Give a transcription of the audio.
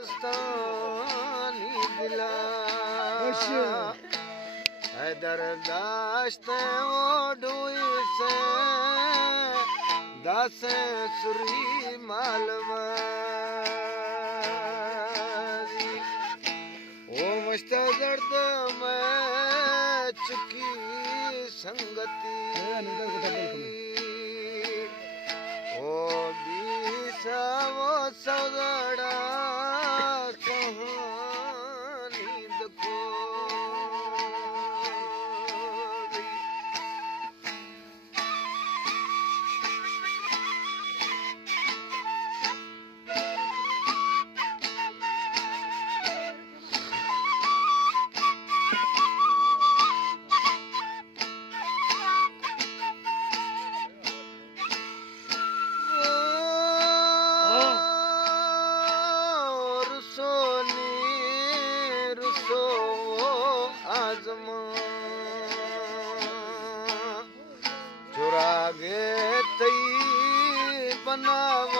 दस्तानी दिला हैदर दाश्त वो ढोई से दास सुरी मालवारी ओ मस्त दर्द में चुकी संगती ओ बीसा वो सगड़ा कहानी देखो चुरा गे तई बनावा